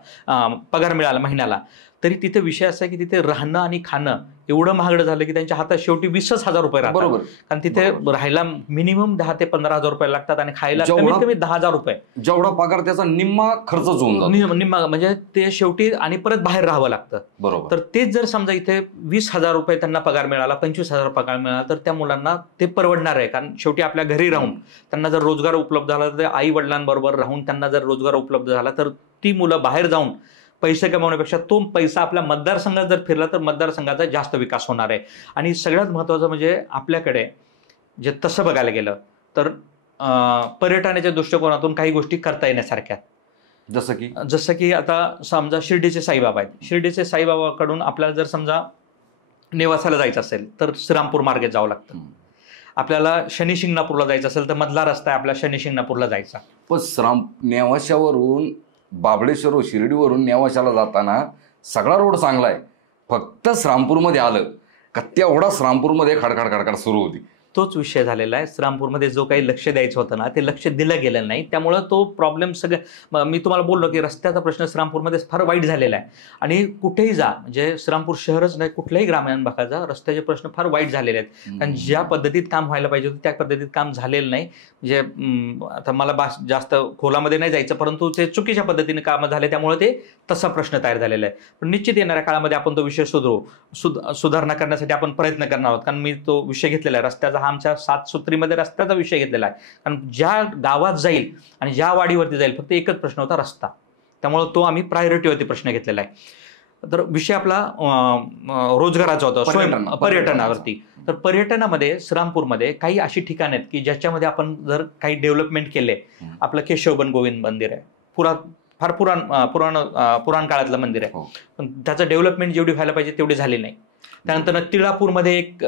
पगार मिळाला महिन्याला, तरी तिथे विषय असा आहे की तिथे राहणं आणि खाणं एवढं महागडं झालं की त्यांच्या हातात शेवटी 20,000 रुपये राहतात. बरोबर. कारण तिथे राहायला मिनिमम 10 ते 15,000 रुपये लागतात आणि खायला कमीत कमी 10,000 रुपये. जेवढा पगार त्याचा निम्मा खर्च होऊन जातो. निम्मा म्हणजे ते शेवटी आणि परत बाहेर राहावं लागतं. बरोबर. तर तेच जर समजा इथे 20,000 रुपये त्यांना पगार मिळाला, 25,000 पगार मिळाला, तर त्या मुलांना ते परवडणार आहे. कारण शेवटी आपल्या घरी राहून त्यांना जर रोजगार उपलब्ध झाला, तर आई वडिलांबरोबर राहून त्यांना जर रोजगार उपलब्ध झाला, तर ती मुलं बाहेर जाऊन पैसे कमावण्यापेक्षा तो पैसा आपल्या मतदारसंघात जर फिरला तर मतदारसंघाचा जास्त विकास होणार आहे. आणि सगळ्यात महत्त्वाचं म्हणजे आपल्याकडे जे तसं बघायला गेलं तर पर्यटनाच्या दृष्टिकोनातून काही गोष्टी करता येण्यासारख्या, जसं की आता समजा शिर्डीचे साईबाबा आहेत. शिर्डीचे साईबाबाकडून आपल्याला जर समजा नेवासाला जायचं असेल तर श्रीरामपूर मार्गे जावं लागतं. आपल्याला शनी शिंगणापूरला जायचं असेल तर मधला रस्ता आहे आपला शनी शिंगणापूरला जायचा. पण नेवाशावरून बाबळेश्वर शिर्डीवरून नेवाशाला जाताना सगळा रोड चांगला आहे. फक्त श्रीरामपूरमध्ये आलं का तेवढा श्रीरामपूरमध्ये खडखड सुरू होती. तोच विषय झालेला आहे. श्रीरामपूरमध्ये जो काही लक्ष द्यायचं होतं ना, ते लक्ष दिलं गेलं नाही. त्यामुळं तो प्रॉब्लेम मी तुम्हाला बोललो की रस्त्याचा प्रश्न श्रीरामपूरमध्ये फार वाईट झालेला आहे. आणि कुठेही जा, म्हणजे श्रीरामपूर शहरच नाही, कुठल्याही ग्रामीण भागाचा रस्त्याचे प्रश्न फार वाईट झालेले आहेत. कारण ज्या पद्धतीत काम व्हायला पाहिजे होतं त्या पद्धतीत काम झालेलं नाही. म्हणजे आता मला जास्त खोलामध्ये नाही जायचं, परंतु ते चुकीच्या पद्धतीने कामं झाले, त्यामुळे ते तसा प्रश्न तयार झालेला आहे. पण निश्चित येणाऱ्या काळामध्ये आपण तो विषय सुधारणा करण्यासाठी आपण प्रयत्न करणार आहोत. कारण मी तो विषय घेतलेला आहे रस्त्याचा, हा आमच्या 7 सूत्रीमध्ये रस्त्याचा विषय घेतलेला आहे. कारण ज्या गावात जाईल आणि ज्या वाडीवरती जाईल फक्त एकच प्रश्न होता, रस्ता. त्यामुळे तो आम्ही प्रायोरिटीवरती प्रश्न घेतलेला आहे. तर विषय आपला रोजगाराचा होता, पर्यटनावरती. तर पर्यटनामध्ये श्रीरामपूरमध्ये काही अशी ठिकाणं आहेत की ज्याच्यामध्ये आपण जर काही डेव्हलपमेंट केले. आपलं केशवबन गोविंद मंदिर आहे, फार पुराण काळातलं मंदिर आहे, पण त्याचं डेव्हलपमेंट जेवढी व्हायला पाहिजे तेवढी झाली नाही. त्यानंतर तिळापूरमध्ये एक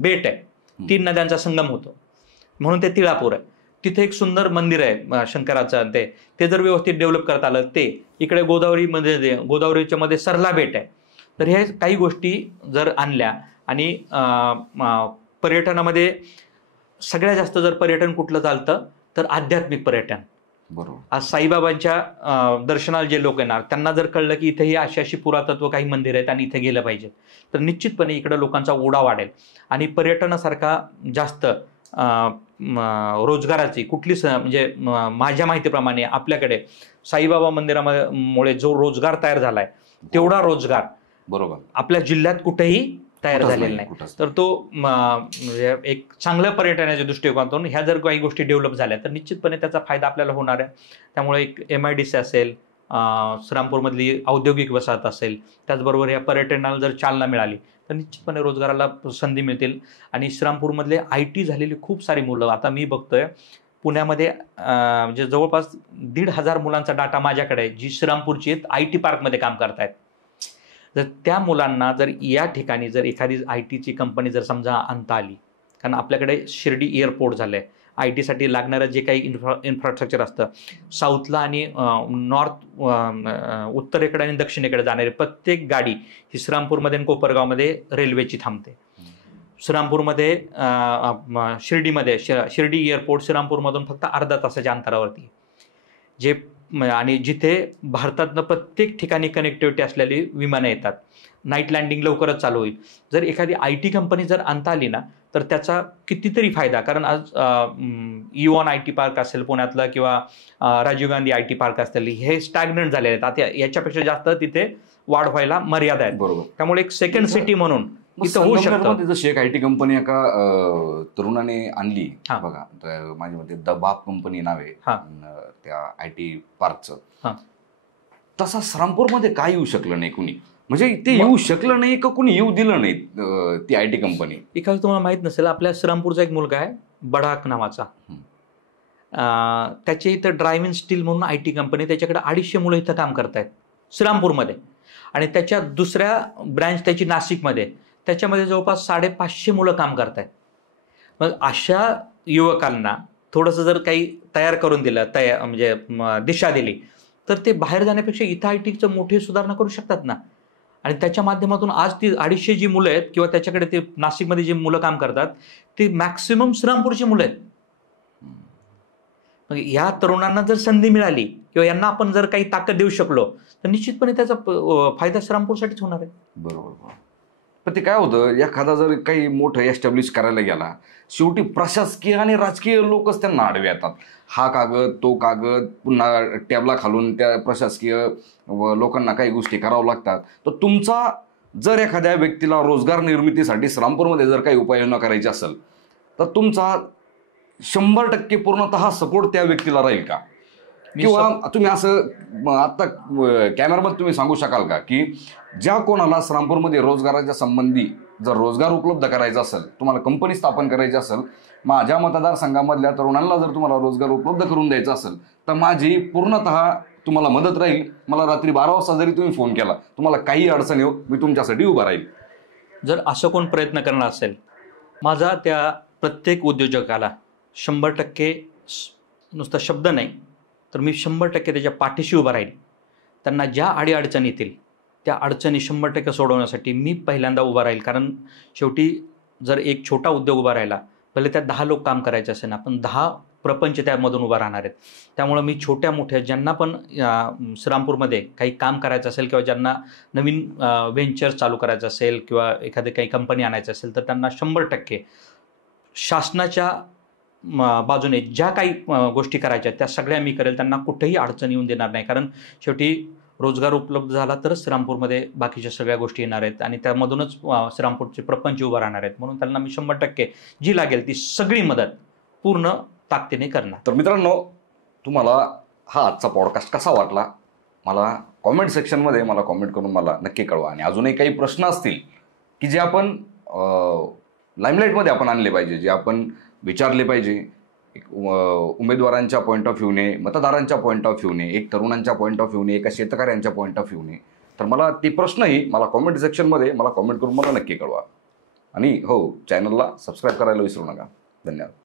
बेट आहे, 3 नद्यांचा संगम होतो म्हणून ते तिळापूर आहे. तिथे एक सुंदर मंदिर आहे शंकराचं, ते जर व्यवस्थित डेव्हलप करता आलं. ते इकडे गोदावरीच्या मध्ये सरला बेट आहे. तर हे काही गोष्टी जर आणल्या आणि पर्यटनामध्ये सगळ्यात जास्त जर पर्यटन कुठलं चालतं तर आध्यात्मिक पर्यटन. बरोबर. आज साईबाबांच्या दर्शनाला जे लोक येणार त्यांना जर कळलं की इथे ही अशी पुरातत्व काही मंदिर आहेत आणि इथे गेलं पाहिजे, तर निश्चितपणे इकडे लोकांचा ओढा वाढेल. आणि पर्यटनासारखा जास्त रोजगाराची कुठली म्हणजे माझ्या माहितीप्रमाणे आपल्याकडे साईबाबा मंदिरामुळे जो रोजगार तयार झालाय तेवढा रोजगार बरोबर आपल्या जिल्ह्यात कुठेही तयार झालेला नाही. तर तो म्हणजे एक चांगल्या पर्यटनाच्या दृष्टिकोनातून ह्या जर काही गोष्टी डेव्हलप झाल्या तर निश्चितपणे त्याचा फायदा आपल्याला होणार आहे. त्यामुळे एक MIDC असेल, श्रीरामपूरमधली औद्योगिक वसाहत असेल, त्याचबरोबर या पर्यटनाला जर चालना मिळाली तर निश्चितपणे रोजगाराला संधी मिळतील. आणि श्रीरामपूरमधले IT झालेली खूप सारी मुलं आता मी बघतोय पुण्यामध्ये, म्हणजे जवळपास 1,500 मुलांचा डाटा माझ्याकडे आहे जी श्रीरामपूरची IT पार्कमध्ये काम करतायत. जर त्या मुलांना जर या ठिकाणी जर एखादी ITची कंपनी जर समजा आणता आली, कारण आपल्याकडे शिर्डी एअरपोर्ट झालं आहे, IT साठी लागणारं जे काही इन्फ्रास्ट्रक्चर असतं, साऊथला आणि उत्तरेकडे आणि दक्षिणेकडे जाणारी प्रत्येक गाडी ही श्रीरामपूरमध्ये आणि कोपरगावमध्ये रेल्वेची थांबते. श्रीरामपूरमध्ये शिर्डीमध्ये शिर्डी एअरपोर्ट श्रीरामपूरमधून फक्त अर्धा तासाच्या अंतरावरती, जे आणि जिथे भारतातनं प्रत्येक ठिकाणी कनेक्टिव्हिटी असलेली विमानं येतात. नाईट लँडिंग लवकरच चालू होईल. जर एखादी IT कंपनी जर आणता आली ना तर त्याचा कितीतरी फायदा. कारण आज इओन IT पार्क असेल पुण्यातलं किंवा राजीव गांधी IT पार्क असेल, हे स्टॅग्नंट झालेले आहेत. आता याच्यापेक्षा जास्त तिथे वाढ व्हायला मर्यादा आहेत. बरोबर. त्यामुळे एक सेकंड सिटी म्हणून इथं होऊ शकतं. जशी एक IT कंपनी एका तरुणाने आणली बघा, माझ्या मते द बाप कंपनी नाव आहे त्या IT पार्कचं. तसा श्रीरामपूरमध्ये काय येऊ शकलं नाही कुणी, म्हणजे ते येऊ शकलं नाही का कुणी येऊ दिलं नाही ती IT कंपनी. एखादं तुम्हाला माहित नसेल, आपल्या श्रीरामपूरचा एक मुलगा आहे बडाक नावाचा, त्याच्या इथं ड्रायव्हिंग स्टील म्हणून IT कंपनी, त्याच्याकडे 250 मुलं इथं काम करतायत श्रीरामपूरमध्ये. आणि त्याच्या दुसऱ्या ब्रँच त्याची नाशिकमध्ये, त्याच्यामध्ये जवळपास 550 मुलं काम करतायत. मग अशा युवकांना थोडंसं जर काही तयार करून दिलं, म्हणजे दिशा दिली, तर ते बाहेर जाण्यापेक्षा इथं ITचं मोठी सुधारणा करू शकतात ना. आणि त्याच्या माध्यमातून आज ती 250 जी मुलं आहेत किंवा त्याच्याकडे ते नाशिकमध्ये जी मुलं काम करतात ती मॅक्सिमम श्रीरामपूरची मुलं आहेत. मग या तरुणांना जर संधी मिळाली किंवा यांना आपण जर काही ताकद देऊ शकलो तर निश्चितपणे त्याचा फायदा श्रीरामपूरसाठीच होणार आहे. बरोबर. पण ते काय होतं, एखादा जर काही मोठं एस्टॅब्लिश करायला गेला, शेवटी प्रशासकीय आणि राजकीय लोकच त्यांना आडवे येतात. हा कागद तो कागद, पुन्हा टॅबला खालून त्या प्रशासकीय लोकांना काही गोष्टी कराव्या लागतात. तर तुमचा जर एखाद्या व्यक्तीला रोजगार निर्मितीसाठी श्रीरामपूरमध्ये जर काही उपाययोजना करायची असेल तर तुमचा 100% पूर्णतः सपोर्ट त्या व्यक्तीला राहील का? किंवा तुम्ही असं आता कॅमेरामध्ये तुम्ही सांगू शकाल का की ज्या कोणाला श्रीरामपूरमध्ये रोजगाराच्या संबंधी जर रोजगार उपलब्ध करायचा असेल, तुम्हाला कंपनी स्थापन करायची असेल, माझ्या मतदारसंघामधल्या तरुणांना जर तुम्हाला रोजगार उपलब्ध करून द्यायचा असेल तर माझी पूर्णतः तुम्हाला मदत राहील. मला रात्री 12 वाजता जरी तुम्ही फोन केला, तुम्हाला काही अडचण येऊ, मी तुमच्यासाठी उभा राहील. जर असं कोण प्रयत्न करणार असेल, माझा त्या प्रत्येक उद्योजकाला 100% नुसता शब्द नाही तर मी 100% त्याच्या पाठीशी उभा राहील. त्यांना ज्या अडीअडचणी येतील त्या अडचणी 100% सोडवण्यासाठी मी पहिल्यांदा उभा राहील. कारण शेवटी जर एक छोटा उद्योग उभा राहिला, पहिले त्यात 10 लोक काम करायचे असेल ना, पण 10 प्रपंच त्यामधून उभा राहणार आहेत. त्यामुळं मी छोट्या मोठ्या ज्यांना पण श्रीरामपूरमध्ये काही काम करायचं असेल किंवा ज्यांना नवीन व्हेंचर चालू करायचं असेल किंवा एखादी काही कंपनी आणायची असेल, तर त्यांना 100% शासनाच्या बाजूने ज्या काही गोष्टी करायच्या त्या सगळ्या मी करेल. त्यांना कुठेही अडचण येऊन देणार नाही. कारण शेवटी रोजगार उपलब्ध झाला तरच श्रीरामपूरमध्ये बाकीच्या सगळ्या गोष्टी येणार आहेत आणि त्यामधूनच श्रीरामपूरचे प्रपंच उभा राहणार आहेत. म्हणून त्यांना मी 100% जी लागेल ती सगळी मदत पूर्ण ताकदीने करणार. तर मित्रांनो, तुम्हाला हा आजचा पॉडकास्ट कसा वाटला मला कॉमेंट सेक्शनमध्ये मला कॉमेंट करून मला नक्की कळवा. आणि अजूनही काही प्रश्न असतील की जे आपण लाईमलाईटमध्ये आपण आणले पाहिजे, जे आपण विचारले पाहिजे, उमेदवारांच्या पॉईंट ऑफ व्ह्यूने, मतदारांच्या पॉईंट ऑफ व्ह्यूने, एक तरुणांच्या पॉईंट ऑफ व्ह्यूने, एका शेतकऱ्यांच्या पॉईंट ऑफ व्ह्यूने, तर मला ते प्रश्नही मला कॉमेंट सेक्शनमध्ये मला कॉमेंट करून मला नक्की कळवा. आणि हो, चॅनलला सबस्क्राईब करायला विसरू नका. धन्यवाद.